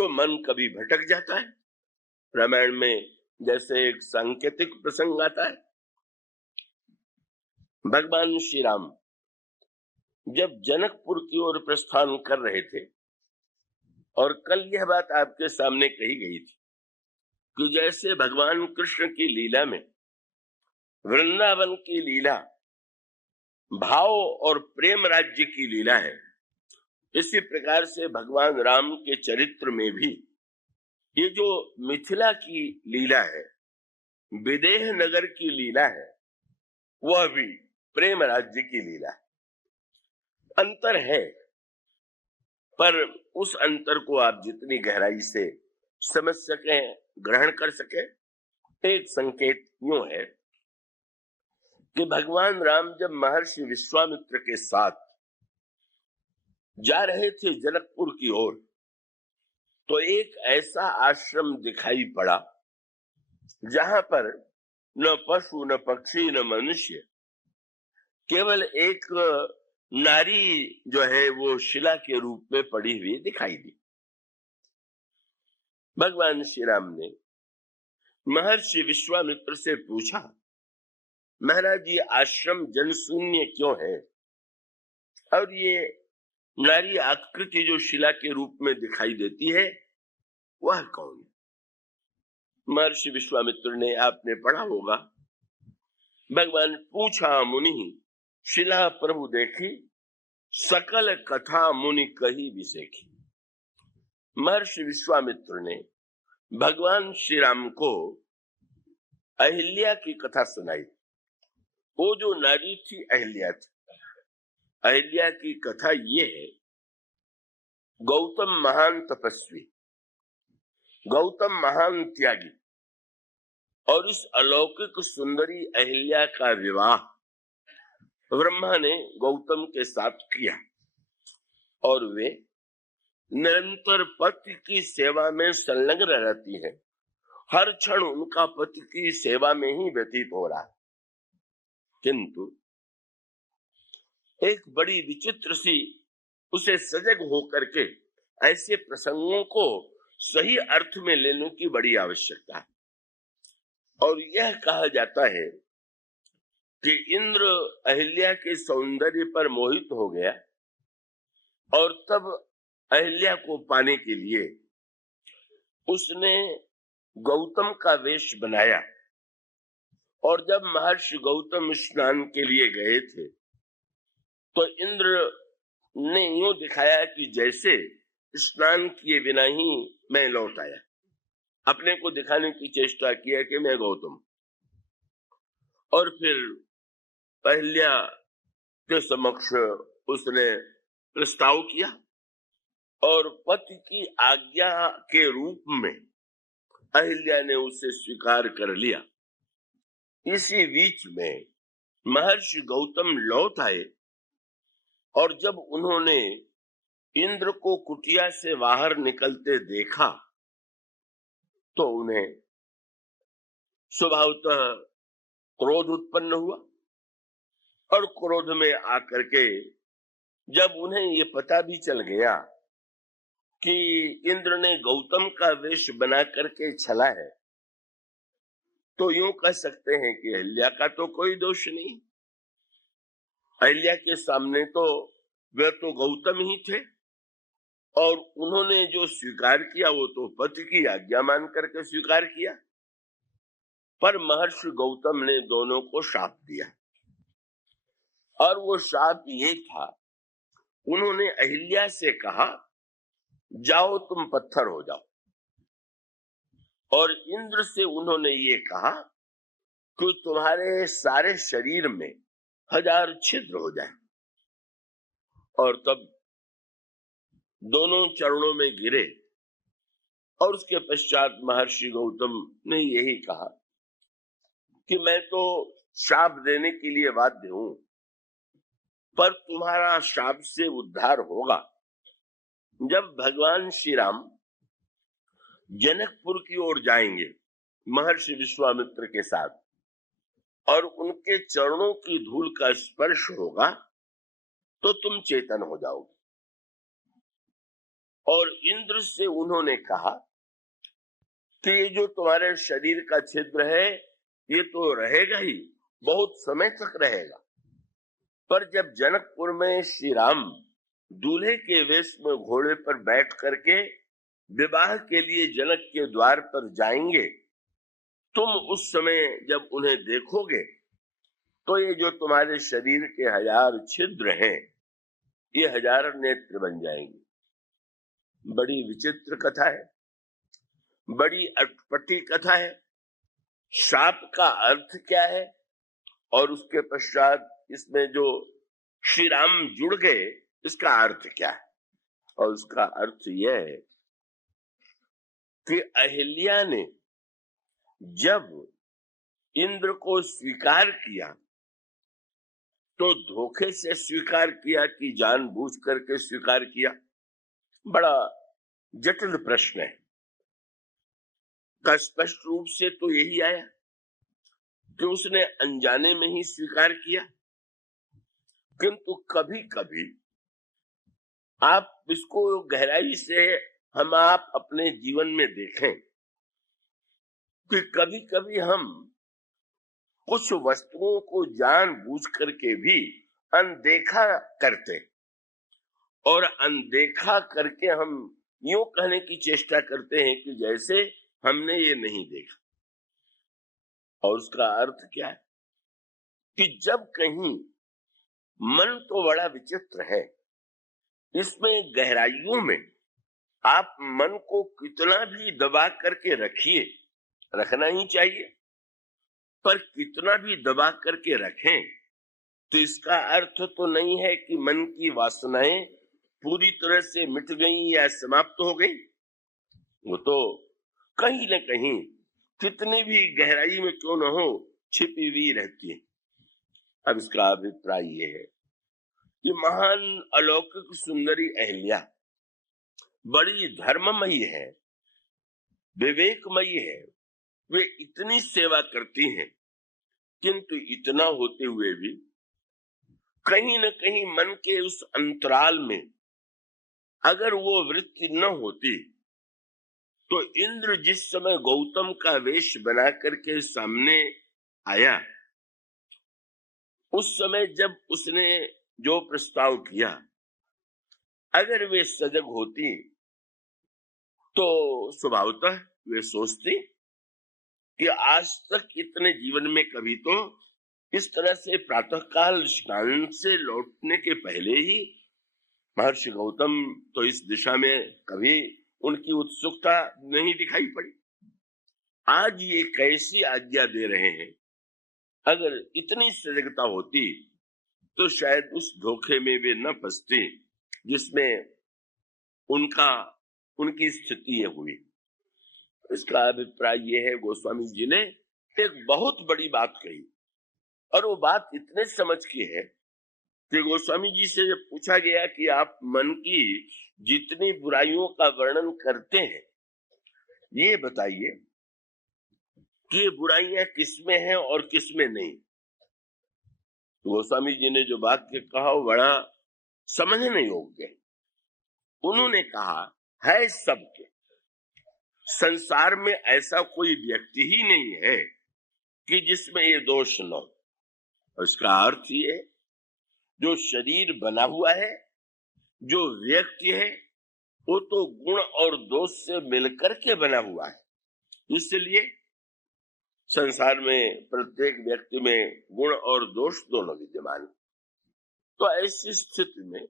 तो मन कभी भटक जाता है। रामायण में जैसे एक सांकेतिक प्रसंग आता है, भगवान श्री राम जब जनकपुर की ओर प्रस्थान कर रहे थे, और कल यह बात आपके सामने कही गई थी कि जैसे भगवान कृष्ण की लीला में वृंदावन की लीला भाव और प्रेम राज्य की लीला है, इसी प्रकार से भगवान राम के चरित्र में भी ये जो मिथिला की लीला है, विदेह नगर की लीला है, वह भी प्रेम राज्य की लीला है। अंतर है, पर उस अंतर को आप जितनी गहराई से समझ सके, ग्रहण कर सके, एक संकेत यूं है कि भगवान राम जब महर्षि विश्वामित्र के साथ जा रहे थे जनकपुर की ओर, तो एक ऐसा आश्रम दिखाई पड़ा जहां पर न पशु न पक्षी न मनुष्य, केवल एक नारी जो है वो शिला के रूप में पड़ी हुई दिखाई दी। भगवान श्री राम ने महर्षि विश्वामित्र से पूछा, महाराज ये आश्रम जनशून्य क्यों है, और ये नारी आकृति जो शिला के रूप में दिखाई देती है वह कौन है? महर्षि विश्वामित्र ने, आपने पढ़ा होगा, भगवान पूछा मुनि शिला प्रभु देखी, सकल कथा मुनि कही विसेखी। महर्षि विश्वामित्र ने भगवान श्री राम को अहिल्या की कथा सुनाई। वो जो नारी थी अहिल्या थी। अहिल्या की कथा ये है, गौतम महान तपस्वी, गौतम महान त्यागी, और इस अलौकिक सुंदरी अहिल्या का विवाह ब्रह्मा ने गौतम के साथ किया, और वे निरंतर पति की सेवा में संलग्न रहती हैं। हर क्षण उनका पति की सेवा में ही व्यतीत हो रहा है। किंतु एक बड़ी विचित्र सी उसे सजग होकर के ऐसे प्रसंगों को सही अर्थ में लेने की बड़ी आवश्यकता है। और यह कहा जाता है कि इंद्र अहिल्या के सौंदर्य पर मोहित हो गया, और तब अहिल्या को पाने के लिए उसने गौतम का वेश बनाया। और जब महर्षि गौतम स्नान के लिए गए थे, तो इंद्र ने यूं दिखाया कि जैसे स्नान किए बिना ही मैं लौट आया। अपने को दिखाने की चेष्टा किया कि मैं गौतम। और फिर अहिल्या के समक्ष उसने प्रस्ताव किया, और पति की आज्ञा के रूप में अहिल्या ने उसे स्वीकार कर लिया। इसी बीच में महर्षि गौतम लौट आए, और जब उन्होंने इंद्र को कुटिया से बाहर निकलते देखा, तो उन्हें स्वभावतः क्रोध उत्पन्न हुआ। और क्रोध में आकर के जब उन्हें ये पता भी चल गया कि इंद्र ने गौतम का वेश बना करके छला है, तो यूं कह सकते हैं कि अहिल्या का तो कोई दोष नहीं। अहिल्या के सामने तो वे तो गौतम ही थे, और उन्होंने जो स्वीकार किया वो तो पति की आज्ञा मान करके स्वीकार किया। पर महर्षि गौतम ने दोनों को शाप दिया, और वो शाप ये था, उन्होंने अहिल्या से कहा, जाओ तुम पत्थर हो जाओ। और इंद्र से उन्होंने ये कहा कि तुम्हारे सारे शरीर में 1000 छिद्र हो जाए। और तब दोनों चरणों में गिरे, और उसके पश्चात महर्षि गौतम ने यही कहा कि मैं तो शाप देने के लिए बाध्य हूं, पर तुम्हारा शाप से उद्धार होगा जब भगवान श्री राम जनकपुर की ओर जाएंगे महर्षि विश्वामित्र के साथ, और उनके चरणों की धूल का स्पर्श होगा तो तुम चेतन हो जाओगे। और इंद्र से उन्होंने कहा कि ये जो तुम्हारे शरीर का छिद्र है ये तो रहेगा ही, बहुत समय तक रहेगा। पर जब जनकपुर में श्री राम दूल्हे के वेश में घोड़े पर बैठ करके विवाह के लिए जनक के द्वार पर जाएंगे, तुम उस समय जब उन्हें देखोगे तो ये जो तुम्हारे शरीर के 1000 छिद्र हैं ये 1000 नेत्र बन जाएंगे। बड़ी विचित्र कथा है, बड़ी अटपटी कथा है। शाप का अर्थ क्या है और उसके पश्चात इसमें जो श्री राम जुड़ गए इसका अर्थ क्या है? और उसका अर्थ यह है कि अहिल्या ने जब इंद्र को स्वीकार किया तो धोखे से स्वीकार किया कि जानबूझ करके स्वीकार किया? बड़ा जटिल प्रश्न है। का स्पष्ट रूप से तो यही आया कि उसने अनजाने में ही स्वीकार किया, किंतु कभी कभी आप इसको गहराई से आप अपने जीवन में देखें कि कभी कभी हम कुछ वस्तुओं को जानबूझ करके भी अनदेखा करते और अनदेखा करके हम यूं कहने की चेष्टा करते हैं कि जैसे हमने ये नहीं देखा। और उसका अर्थ क्या है कि जब कहीं मन तो बड़ा विचित्र है, इसमें गहराइयों में आप मन को कितना भी दबा करके रखिए, रखना ही चाहिए, पर कितना भी दबा करके रखें तो इसका अर्थ तो नहीं है कि मन की वासनाएं पूरी तरह से मिट गई या समाप्त हो गई। वो तो कहीं न कहीं कितनी भी गहराई में क्यों न हो छिपी हुई रहती है। अब इसका अभिप्राय ये है कि महान अलौकिक सुंदरी अहिल्या बड़ी धर्ममयी है, विवेकमयी है, वे इतनी सेवा करती हैं, किंतु इतना होते हुए भी कहीं न कहीं मन के उस अंतराल में अगर वो वृत्ति न होती तो इंद्र जिस समय गौतम का वेश बना करके सामने आया, उस समय जब उसने जो प्रस्ताव किया, अगर वे सजग होती तो स्वभावतः वे सोचती कि आज तक इतने जीवन में कभी तो इस तरह से प्रातःकाल स्नान से लौटने के पहले ही महर्षि गौतम तो इस दिशा में कभी उनकी उत्सुकता नहीं दिखाई पड़ी। आज ये कैसी आज्ञा दे रहे हैं? अगर इतनी सजगता होती तो शायद उस धोखे में वे न फंसते जिसमें उनकी स्थिति हुई। इसका अभिप्राय यह है, गोस्वामी जी ने एक बहुत बड़ी बात कही और वो बात इतने समझ की है कि गोस्वामी जी से जब पूछा गया कि आप मन की जितनी बुराइयों का वर्णन करते हैं ये बताइए कि ये बुराइयां किसमें हैं और किसमें नहीं। तो गोस्वामी जी ने जो वाक्य कहा वो बड़ा समझने योग्य है। उन्होंने कहा है सबके, संसार में ऐसा कोई व्यक्ति ही नहीं है कि जिसमें ये दोष न हो। उसका अर्थ ये, जो शरीर बना हुआ है, जो व्यक्ति है, वो तो गुण और दोष से मिलकर के बना हुआ है। इसलिए संसार में प्रत्येक व्यक्ति में गुण और दोष दोनों विद्यमान। तो ऐसी स्थिति में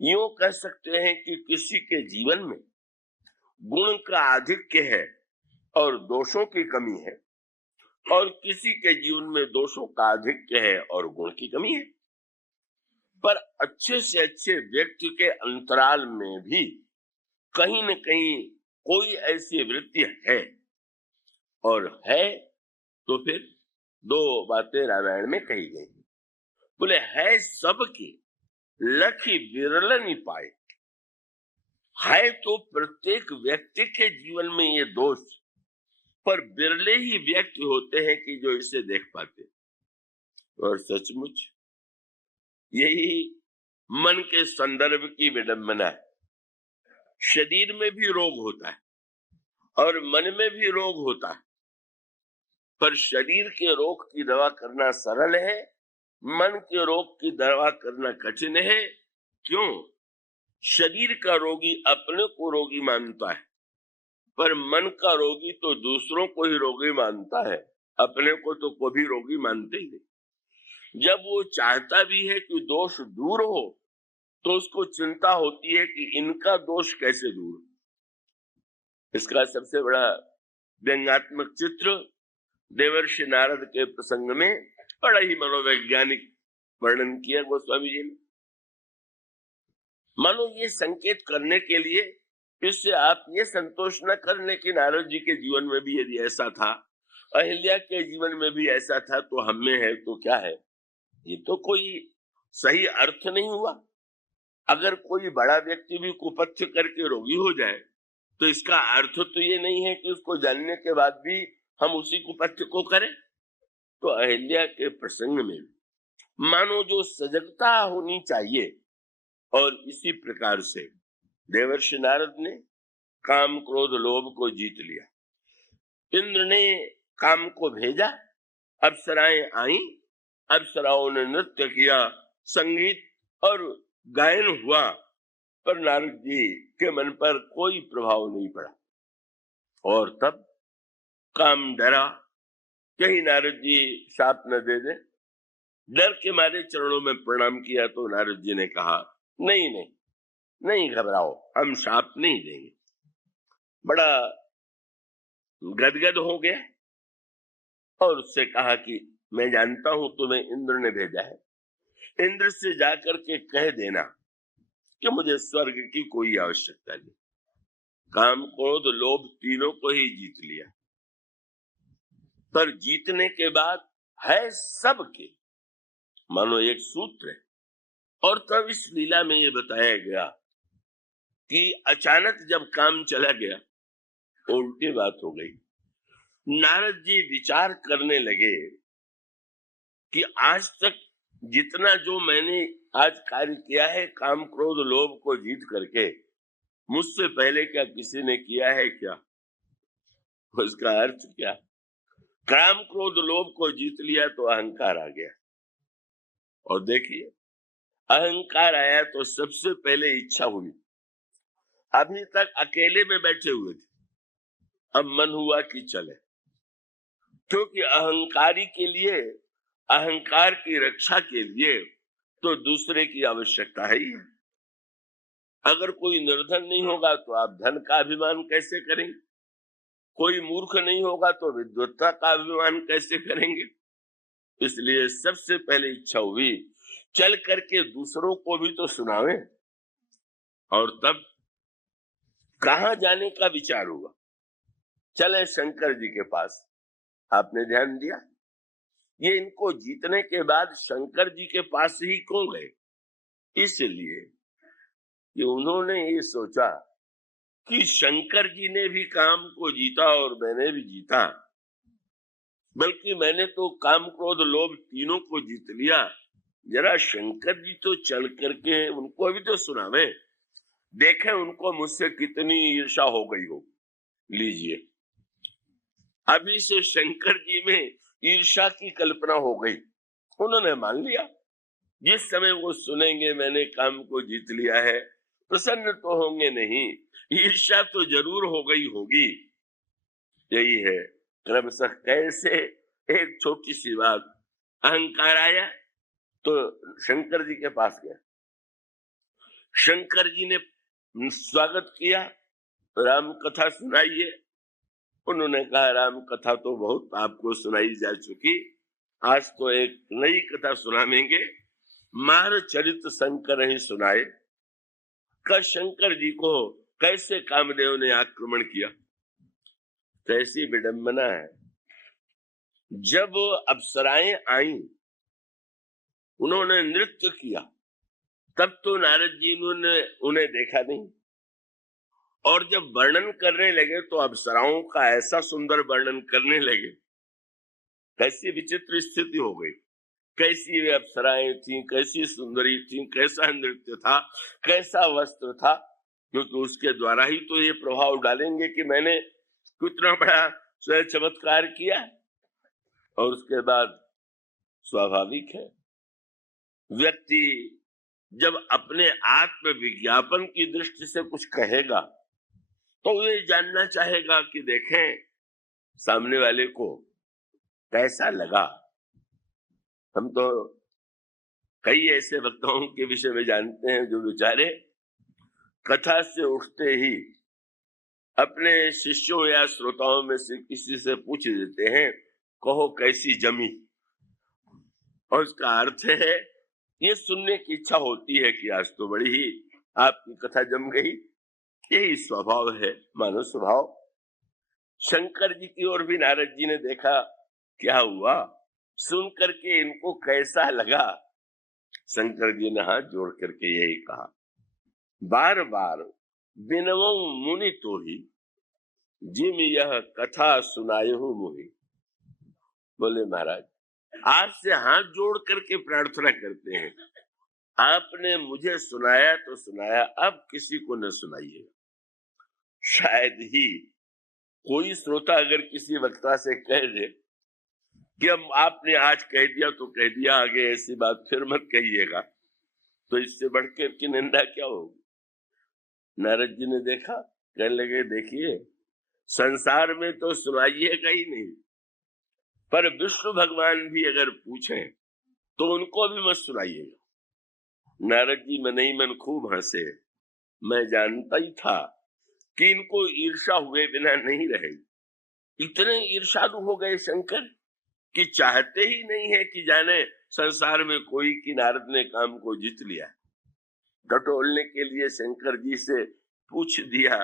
यूं कह सकते हैं कि किसी के जीवन में गुण का आधिक्य है और दोषों की कमी है, और किसी के जीवन में दोषों का आधिक्य है और गुण की कमी है। पर अच्छे से अच्छे व्यक्ति के अंतराल में भी कहीं न कहीं कोई ऐसी वृत्ति है, और है तो फिर दो बातें रामायण में कही गई। बोले है सबकी लखी विरलन पाए, है तो प्रत्येक व्यक्ति के जीवन में ये दोष, पर बिरले ही व्यक्ति होते हैं कि जो इसे देख पाते। और सचमुच यही मन के संदर्भ की विडंबना है शरीर में भी रोग होता है और मन में भी रोग होता है, पर शरीर के रोग की दवा करना सरल है, मन के रोग की दवा करना कठिन है। क्यों? शरीर का रोगी अपने को रोगी मानता है, पर मन का रोगी तो दूसरों को ही रोगी मानता है, अपने को तो कभी रोगी मानते ही नहीं। जब वो चाहता भी है कि दोष दूर हो, तो उसको चिंता होती है कि इनका दोष कैसे दूर। इसका सबसे बड़ा व्यंग्यात्मक चित्र देवर्षि नारद के प्रसंग में बड़ा ही मनोवैज्ञानिक वर्णन किया गोस्वामी जी ने। मानो ये संकेत करने के लिए, इससे आप ये संतोष न करने कि नारद जी के जीवन में भी यदि ऐसा था, अहिल्या के जीवन में भी ऐसा था, तो हम में है तो क्या है, ये तो कोई सही अर्थ नहीं हुआ। अगर कोई बड़ा व्यक्ति भी कुपथ्य करके रोगी हो जाए, तो इसका अर्थ तो ये नहीं है कि उसको जानने के बाद भी हम उसी कुपथ्य को करें। तो अहिल्या के प्रसंग में मानो जो सजगता होनी चाहिए, और इसी प्रकार से देवर्षि नारद ने काम क्रोध लोभ को जीत लिया। इंद्र ने काम को भेजा, अप्सराएं आई, अप्सराओं ने नृत्य किया, संगीत और गायन हुआ, पर नारद जी के मन पर कोई प्रभाव नहीं पड़ा। और तब काम डरा, कहीं नारद जी शाप न दे दे। डर के मारे चरणों में प्रणाम किया तो नारद जी ने कहा, नहीं नहीं नहीं घबराओ, हम शाप नहीं देंगे। बड़ा गदगद हो गया और उससे कहा कि मैं जानता हूं तुम्हें इंद्र ने भेजा है, इंद्र से जाकर के कह देना कि मुझे स्वर्ग की कोई आवश्यकता नहीं। काम क्रोध लोभ तीनों को ही जीत लिया, पर जीतने के बाद है सबके, मानो एक सूत्र है। और तब इस लीला में ये बताया गया कि अचानक जब काम चला गया तो उल्टी बात हो गई। नारद जी विचार करने लगे कि आज तक जितना जो मैंने आज कार्य किया है काम क्रोध लोभ को जीत करके, मुझसे पहले क्या किसी ने किया है क्या? उसका अर्थ क्या? काम क्रोध लोभ को जीत लिया तो अहंकार आ गया। और देखिए, अहंकार आया तो सबसे पहले इच्छा हुई। अभी तक अकेले में बैठे हुए थे, अब मन हुआ कि चले, क्योंकि अहंकारी के लिए, अहंकार की रक्षा के लिए तो दूसरे की आवश्यकता है ही। अगर कोई निर्धन नहीं होगा तो आप धन का अभिमान कैसे करेंगे? कोई मूर्ख नहीं होगा तो विद्वत्ता का अभिमान कैसे करेंगे? इसलिए सबसे पहले इच्छा हुई चल करके दूसरों को भी तो सुनावे। और तब कहां जाने का विचार हुआ? चले शंकर जी के पास। आपने ध्यान दिया, ये इनको जीतने के बाद शंकर जी के पास ही क्यों गए? इसलिए कि उन्होंने ये सोचा कि शंकर जी ने भी काम को जीता और मैंने भी जीता, बल्कि मैंने तो काम क्रोध लोभ तीनों को जीत लिया। जरा शंकर जी तो चल करके उनको भी तो सुनावे, देखे उनको मुझसे कितनी ईर्षा हो गई हो। लीजिए, अभी से शंकर जी में ईर्षा की कल्पना हो गई। उन्होंने मान लिया, जिस समय वो सुनेंगे मैंने काम को जीत लिया है, प्रसन्न तो होंगे नहीं, ईर्षा तो जरूर हो गई होगी। यही है क्रमशः कैसे एक छोटी सी बात, अहंकार आया तो शंकर जी के पास गया। शंकर जी ने स्वागत किया, राम कथा सुनाइए। उन्होंने कहा राम कथा तो बहुत आपको सुनाई जा चुकी, आज तो एक नई कथा सुनाएंगे, मार चरित शंकर ही सुनाए। का शंकर जी को कैसे कामदेव ने आक्रमण किया। कैसी विडंबना है। जब अप्सराएं आई, उन्होंने नृत्य किया, तब तो नारद जी ने उन्हें देखा नहीं, और जब वर्णन करने लगे तो अप्सराओं का ऐसा सुंदर वर्णन करने लगे, कैसी विचित्र स्थिति हो गई। कैसी वे अप्सराएं थी, कैसी सुंदरी थी, कैसा नृत्य था, कैसा वस्त्र था, क्योंकि उसके द्वारा ही तो ये प्रभाव डालेंगे कि मैंने कितना बड़ा चमत्कार किया। और उसके बाद स्वाभाविक है, व्यक्ति जब अपने आत्म विज्ञापन की दृष्टि से कुछ कहेगा तो ये जानना चाहेगा कि देखें सामने वाले को कैसा लगा। हम तो कई ऐसे वक्ताओं के विषय में जानते हैं जो बेचारे कथा से उठते ही अपने शिष्यों या श्रोताओं में से किसी से पूछ देते हैं, कहो कैसी जमी। और उसका अर्थ है ये सुनने की इच्छा होती है कि आज तो बड़ी ही आपकी कथा जम गई। यही स्वभाव है, मानव स्वभाव। शंकर जी की ओर भी नारद जी ने देखा, क्या हुआ, सुन करके इनको कैसा लगा। शंकर जी ने हाथ जोड़ करके यही कहा, बार बार बिनवो मुनि तो ही जिम यह कथा सुनाए हो मुहि। बोले महाराज आपसे हाथ जोड़ करके प्रार्थना करते हैं, आपने मुझे सुनाया तो सुनाया, अब किसी को न सुनाइएगा। शायद ही कोई श्रोता अगर किसी वक्ता से कह दे कि अब आपने आज कह दिया तो कह दिया, आगे ऐसी बात फिर मत कहिएगा, तो इससे बढ़कर की निंदा क्या होगी। नारद जी ने देखा, कहने लगे देखिए संसार में तो सुनाइएगा ही नहीं, पर विष्णु भगवान भी अगर पूछें तो उनको भी मत सुनाइएगा। नारद जी मन ही मन खूब हंसे। मैं जानता ही था कि इनको ईर्षा हुए बिना नहीं रहेगी। इतने ईर्षालु हो गए शंकर कि चाहते ही नहीं है कि जाने संसार में कोई कि नारद ने काम को जीत लिया। टटोलने के लिए शंकर जी से पूछ दिया,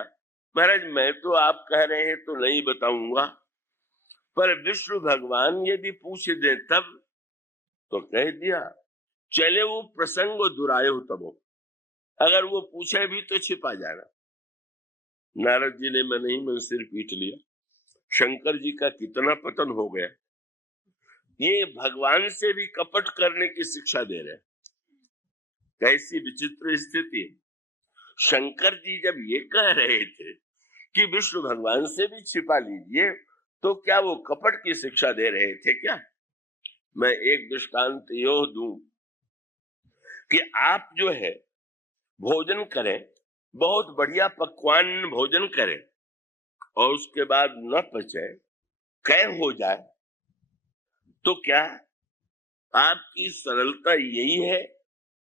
महाराज मैं तो आप कह रहे हैं तो नहीं बताऊंगा, पर विष्णु भगवान यदि पूछ दे तब। तो कह दिया, चले वो प्रसंग दुरायो तबो, अगर वो पूछे भी तो छिपा जाना। नारद जी ने मन ही मन सिर पीट लिया, शंकर जी का कितना पतन हो गया। ये भगवान से भी कपट करने की शिक्षा दे रहे हैं। कैसी विचित्र स्थिति। शंकर जी जब ये कह रहे थे कि विष्णु भगवान से भी छिपा लीजिए, तो क्या वो कपट की शिक्षा दे रहे थे क्या। मैं एक दृष्टांत यो दूं कि आप जो है भोजन करें, बहुत बढ़िया पकवान भोजन करें, और उसके बाद न पचे, कै हो जाए, तो क्या आपकी सरलता यही है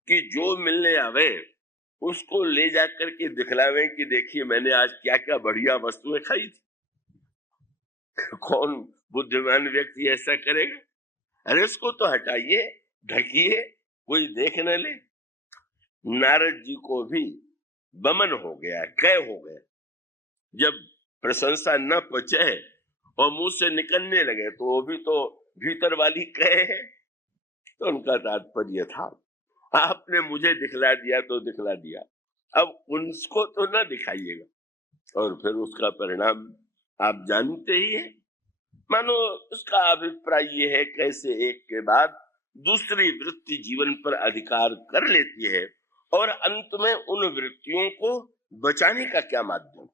कि जो मिलने आवे उसको ले जाकर के दिखलावे कि देखिए मैंने आज क्या क्या बढ़िया वस्तुएं खाई थी। कौन बुद्धिमान व्यक्ति ऐसा करेगा। अरे इसको तो हटाइए, ढकिए, कोई देख न ले। नारद जी को भी बमन हो गया, कै हो गया। जब प्रशंसा न पचे और मुंह से निकलने लगे तो वो भी तो भीतर वाली कै है। तो उनका तात्पर्य था, आपने मुझे दिखला दिया तो दिखला दिया, अब उनको तो ना दिखाइएगा। और फिर उसका परिणाम आप जानते ही हैं। मानो उसका अभिप्राय ये है, कैसे एक के बाद दूसरी वृत्ति जीवन पर अधिकार कर लेती है और अंत में उन वृत्तियों को बचाने का क्या माध्यम।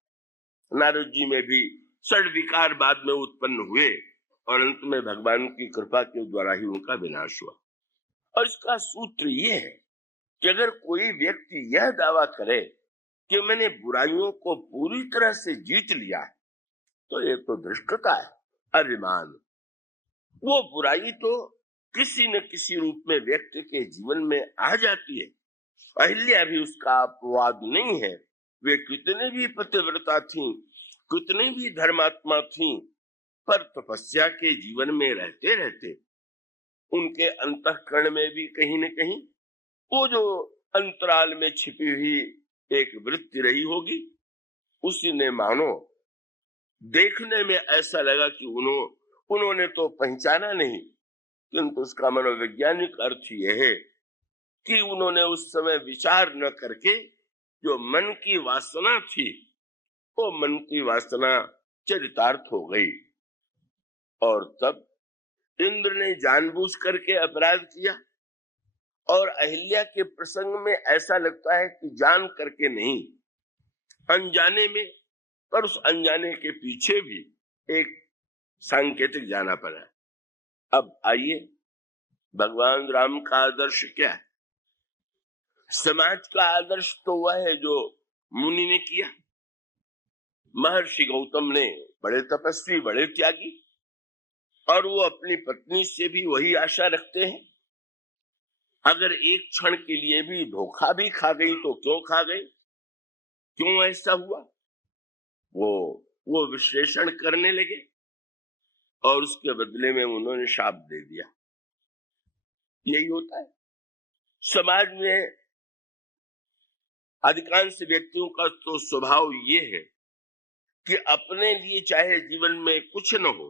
नारद जी में भी षड विकार बाद में उत्पन्न हुए और अंत में भगवान की कृपा के द्वारा ही उनका विनाश हुआ। और इसका सूत्र ये है कि अगर कोई व्यक्ति यह दावा करे कि मैंने बुराइयों को पूरी तरह से जीत लिया है, तो ये तो धृष्टता है, अभिमान। वो बुराई तो किसी न किसी रूप में व्यक्ति के जीवन में आ जाती है। अहिल्या भी उसका अपवाद नहीं है। वे कितने भी पतिव्रता थीं, कितनी भी धर्मात्मा थीं, पर तपस्या के जीवन में रहते रहते उनके अंतःकरण में भी कहीं न कहीं वो जो अंतराल में छिपी हुई एक वृत्ति रही होगी, उसी ने मानो देखने में ऐसा लगा कि उन्होंने तो पहचाना नहीं, किंतु उसका मनोवैज्ञानिक अर्थ यह है कि उन्होंने उस समय विचार न करके जो मन की वासना थी, वो मन की वासना चरितार्थ हो गई। और तब इंद्र ने जानबूझ करके अपराध किया। और अहिल्या के प्रसंग में ऐसा लगता है कि जान करके नहीं, अनजाने में, पर उस अनजाने के पीछे भी एक सांकेतिक जाना पड़ा। अब आइए, भगवान राम का आदर्श क्या है? समाज का आदर्श तो वह है जो मुनि ने किया। महर्षि गौतम ने बड़े तपस्वी, बड़े त्यागी, और वो अपनी पत्नी से भी वही आशा रखते हैं। अगर एक क्षण के लिए भी धोखा भी खा गई तो क्यों खा गई, क्यों ऐसा हुआ, वो विश्लेषण करने लगे और उसके बदले में उन्होंने शाप दे दिया। यही होता है समाज में। अधिकांश व्यक्तियों का तो स्वभाव ये है कि अपने लिए चाहे जीवन में कुछ न हो,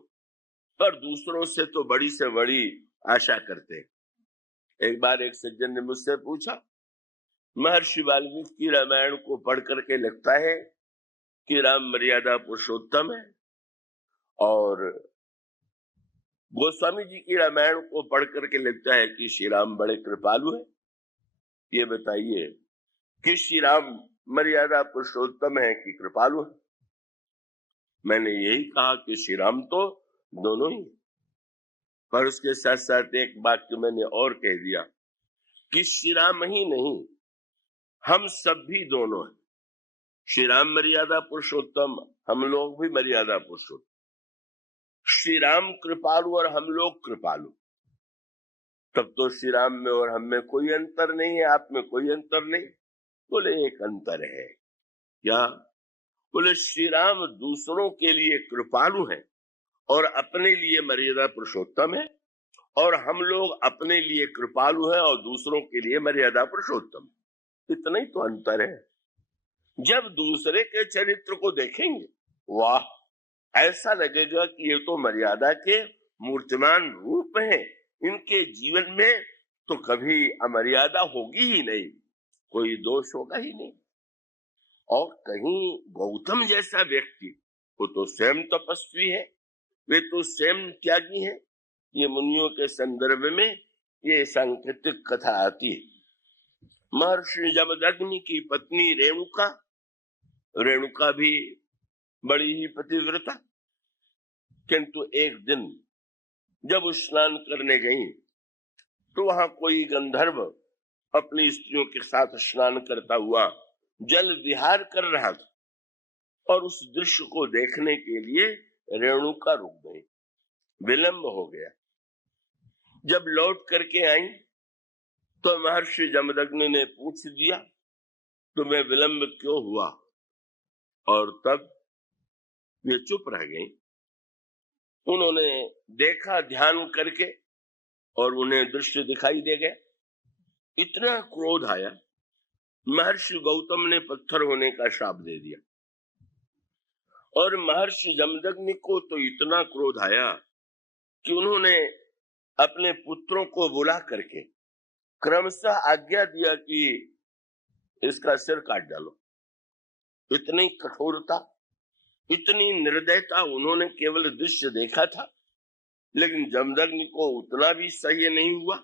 पर दूसरों से तो बड़ी से बड़ी आशा करते हैं। एक बार एक सज्जन ने मुझसे पूछा, महर्षि वाल्मीकि की रामायण को पढ़ करके लगता है कि राम मर्यादा पुरुषोत्तम है, और गोस्वामी जी की रामायण को पढ़ करके लगता है कि श्री राम बड़े कृपालु है। ये बताइए कि श्री राम मर्यादा पुरुषोत्तम है कि कृपालु है? मैंने यही कहा कि श्री राम तो दोनों ही, पर उसके साथ साथ एक वाक्य मैंने और कह दिया कि श्री राम ही नहीं, हम सब भी दोनों हैं। श्री राम मर्यादा पुरुषोत्तम, हम लोग भी मर्यादा पुरुषोत्तम। श्री राम कृपालु और हम लोग कृपालु, तब तो श्री राम में और हम में कोई अंतर नहीं है, आप में कोई अंतर नहीं। बोले एक अंतर है। क्या? बोले श्री राम दूसरों के लिए कृपालु हैं और अपने लिए मर्यादा पुरुषोत्तम है, और हम लोग अपने लिए कृपालु हैं और दूसरों के लिए मर्यादा पुरुषोत्तम। इतना ही तो अंतर है। जब दूसरे के चरित्र को देखेंगे, वाह, ऐसा लगेगा कि ये तो मर्यादा के मूर्तिमान रूप हैं। इनके जीवन में तो कभी अमर्यादा होगी ही नहीं, कोई दोष होगा ही नहीं। और कहीं गौतम जैसा व्यक्ति, वो तो स्वयं तपस्वी है, वे तो स्वयं त्यागी है। ये मुनियों के संदर्भ में ये सांकेतिक कथा आती है। महर्षि जमदग्नि की पत्नी रेणुका, रेणुका भी बड़ी ही पतिव्रता, किंतु एक दिन जब वो स्नान करने गई तो वहां कोई गंधर्व अपनी स्त्रियों के साथ स्नान करता हुआ जल विहार कर रहा था, और उस दृश्य को देखने के लिए रेणुका रुक गई। विलंब हो गया। जब लौट करके आई तो महर्षि जमदग्नि ने पूछ दिया, तुम्हें विलंब क्यों हुआ? और तब वे चुप रह गई। उन्होंने देखा ध्यान करके, और उन्हें दृश्य दिखाई दे गया। इतना क्रोध आया, महर्षि गौतम ने पत्थर होने का श्राप दे दिया। और महर्षि जमदग्नि को तो इतना क्रोध आया कि उन्होंने अपने पुत्रों को बुला करके क्रमशः आज्ञा दिया कि इसका सिर काट डालो। इतनी कठोरता, इतनी निर्दयता, उन्होंने केवल दृश्य देखा था, लेकिन जमदग्नि को उतना भी सह्य नहीं हुआ।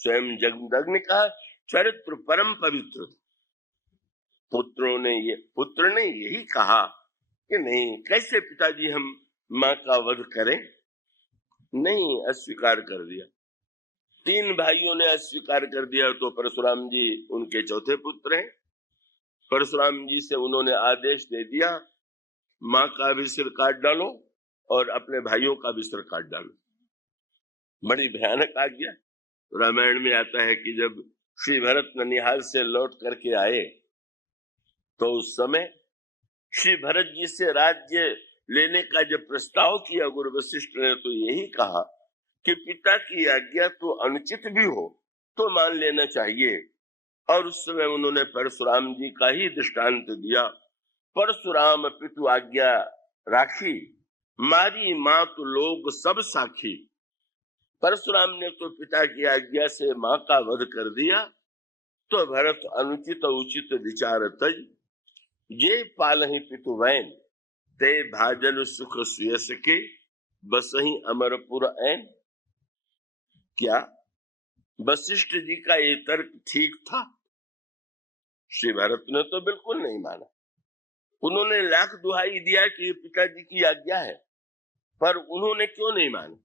स्वयं जमदग्नि का चरित्र परम पवित्र था। पुत्र ने यही कहा कि नहीं, कैसे पिताजी हम माँ का वध करें? नहीं, अस्वीकार कर दिया। 3 भाइयों ने अस्वीकार कर दिया, तो परशुराम जी उनके चौथे पुत्र हैं। परशुराम जी से उन्होंने आदेश दे दिया, माँ का भी सिर काट डालो और अपने भाइयों का भी सिर काट डालो। बड़ी भयानक आज्ञा। रामायण में आता है कि जब श्री भरत ननिहाल से लौट करके आए तो उस समय श्री भरत जी से राज्य लेने का जब प्रस्ताव किया गुरु वशिष्ठ ने, तो यही कहा कि पिता की आज्ञा तो अनुचित भी हो तो मान लेना चाहिए। और उस समय उन्होंने परशुराम जी का ही दृष्टांत दिया। परशुराम पितु आज्ञा राखी, मारी मात लोग सब साखी। परशुराम ने तो पिता की आज्ञा से माँ का वध कर दिया, तो भरत अनुचित उचित विचार तज, जे पालहि पितु वैन, ते भाजन सुख सुयस के, बसहि अमरपुर ऐन। क्या वशिष्ठ जी का ये तर्क ठीक था? श्री भरत ने तो बिल्कुल नहीं माना। उन्होंने लाख दुहाई दिया कि ये पिताजी की आज्ञा है, पर उन्होंने क्यों नहीं माना?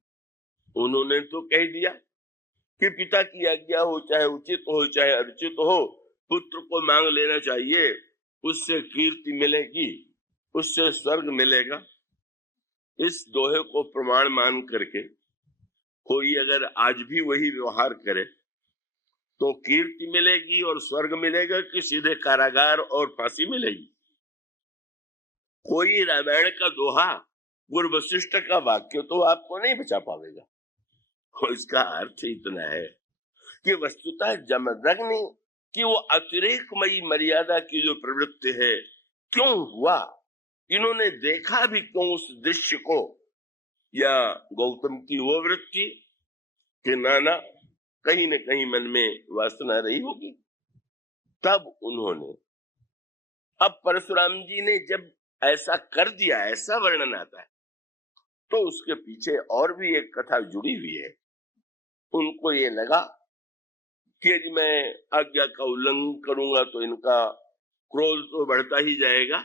उन्होंने तो कह दिया कि पिता की आज्ञा हो, चाहे उचित हो चाहे अनुचित हो, पुत्र को मांग लेना चाहिए, उससे कीर्ति मिलेगी, उससे स्वर्ग मिलेगा। इस दोहे को प्रमाण मान करके कोई अगर आज भी वही व्यवहार करे तो कीर्ति मिलेगी और स्वर्ग मिलेगा कि सीधे कारागार और फांसी मिलेगी? कोई रामायण का दोहा, गुरु वशिष्ठ का वाक्य तो आपको नहीं बचा पाएगा। और इसका अर्थ इतना है कि वस्तुतः जमदग्नि की वो अतिरेकमयी मर्यादा की जो प्रवृत्ति है, क्यों हुआ, इन्होंने देखा भी क्यों उस दृश्य को, या गौतम की वो वृत्ति कि नाना कहीं न कहीं मन में वासना रही होगी, तब उन्होंने, अब परशुराम जी ने जब ऐसा कर दिया, ऐसा वर्णन आता है, तो उसके पीछे और भी एक कथा जुड़ी हुई है। उनको ये लगा कि यदि मैं आज्ञा का उल्लंघन करूंगा तो इनका क्रोध तो बढ़ता ही जाएगा,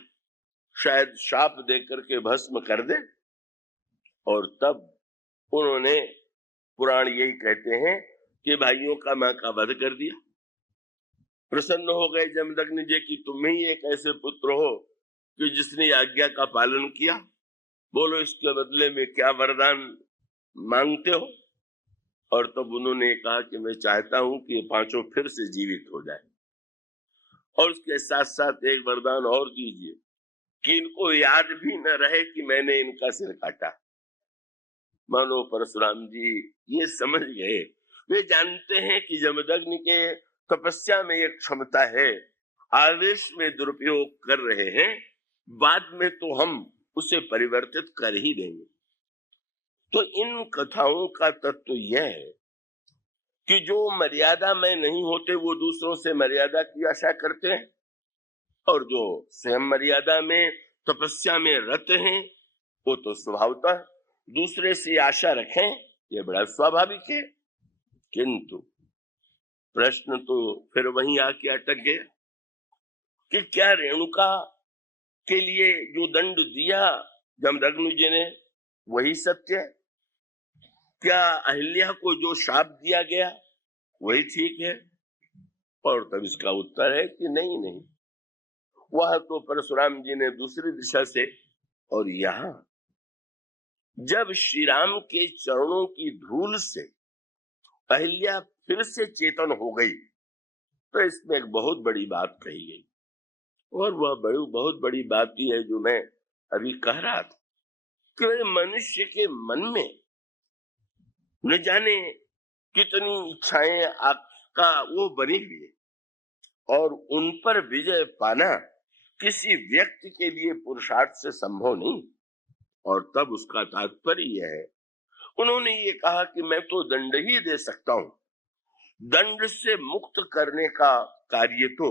शायद शाप दे करके भस्म कर दे। और तब उन्होंने, पुराण यही कहते हैं कि भाइयों का मां का वध कर दिया। प्रसन्न हो गए जमदग्नि जी कि तुम ही एक ऐसे पुत्र हो कि जिसने आज्ञा का पालन किया, बोलो इसके बदले में क्या वरदान मांगते हो? और तब उन्होंने कहा कि मैं चाहता हूं कि ये पांचों फिर से जीवित हो जाए, और उसके साथ साथ एक वरदान और दीजिए कि इनको याद भी न रहे कि मैंने इनका सिर काटा। मानो परशुराम जी ये समझ गए, वे जानते हैं कि जमदग्नि के तपस्या में एक क्षमता है, आवेश में दुरुपयोग कर रहे हैं, बाद में तो हम उसे परिवर्तित कर ही देंगे। तो इन कथाओं का तत्व यह है कि जो मर्यादा में नहीं होते वो दूसरों से मर्यादा की आशा करते हैं, और जो स्वयं मर्यादा में तपस्या में रत हैं वो तो स्वभावतः दूसरे से आशा रखें, ये बड़ा स्वाभाविक है। किंतु प्रश्न तो फिर वहीं आके अटक गया कि क्या रेणुका के लिए जो दंड दिया जमदग्नि जी ने वही सत्य है? क्या अहिल्या को जो शाप दिया गया वही ठीक है? और तब इसका उत्तर है कि नहीं नहीं, वह तो परशुराम जी ने दूसरी दिशा से, और यहां जब श्री राम के चरणों की धूल से अहिल्या फिर से चेतन हो गई, तो इसमें एक बहुत बड़ी बात कही गई, और वह बहुत बड़ी बात ही है जो मैं अभी कह रहा था कि मनुष्य के मन में न जाने कितनी इच्छाएं का वो बनी हुई है, और उन पर विजय पाना किसी व्यक्ति के लिए पुरुषार्थ से संभव नहीं। और तब उसका तात्पर्य यह है, उन्होंने ये कहा कि मैं तो दंड ही दे सकता हूं, दंड से मुक्त करने का कार्य तो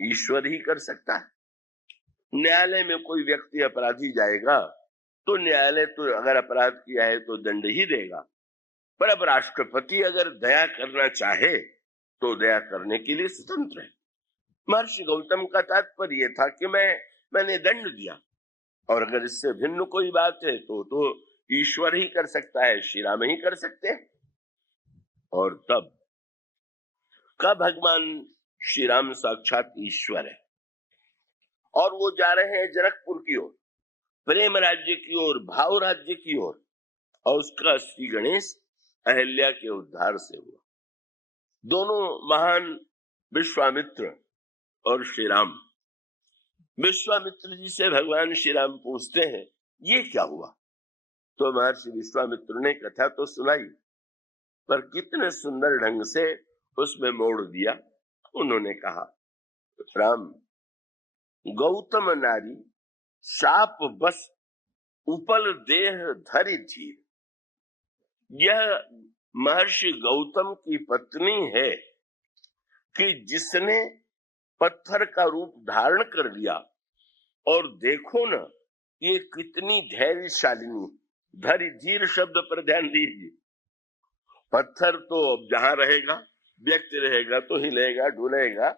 ईश्वर ही कर सकता है। न्यायालय में कोई व्यक्ति अपराधी जाएगा तो न्यायालय तो अगर अपराध किया है तो दंड ही देगा, पर अब राष्ट्रपति अगर दया करना चाहे तो दया करने के लिए स्वतंत्र है। महर्षि गौतम का तात्पर्य था कि मैंने दंड दिया, और अगर इससे भिन्न कोई बात है तो ईश्वर ही कर सकता है, श्री राम ही कर सकते हैं। और तब का भगवान श्री राम साक्षात ईश्वर है, और वो जा रहे हैं जनकपुर की ओर, प्रेम राज्य की ओर, भाव राज्य की ओर, और उसका श्री गणेश अहिल्या के उद्धार से हुआ। दोनों महान विश्वामित्र और श्री राम। विश्वामित्र जी से भगवान श्री राम पूछते हैं ये क्या हुआ? तो महर्षि विश्वामित्र ने कथा तो सुनाई, पर कितने सुंदर ढंग से उसमें मोड़ दिया। उन्होंने कहा, राम, गौतम नारी शाप बस उपल देह धरि धीर, यह महर्षि गौतम की पत्नी है कि जिसने पत्थर का रूप धारण कर लिया, और देखो ना ये कितनी धैर्यशालिनी। धरि धीर शब्द पर ध्यान दीजिए। पत्थर तो अब जहां रहेगा, व्यक्ति रहेगा तो हिलेगा डुलेगा,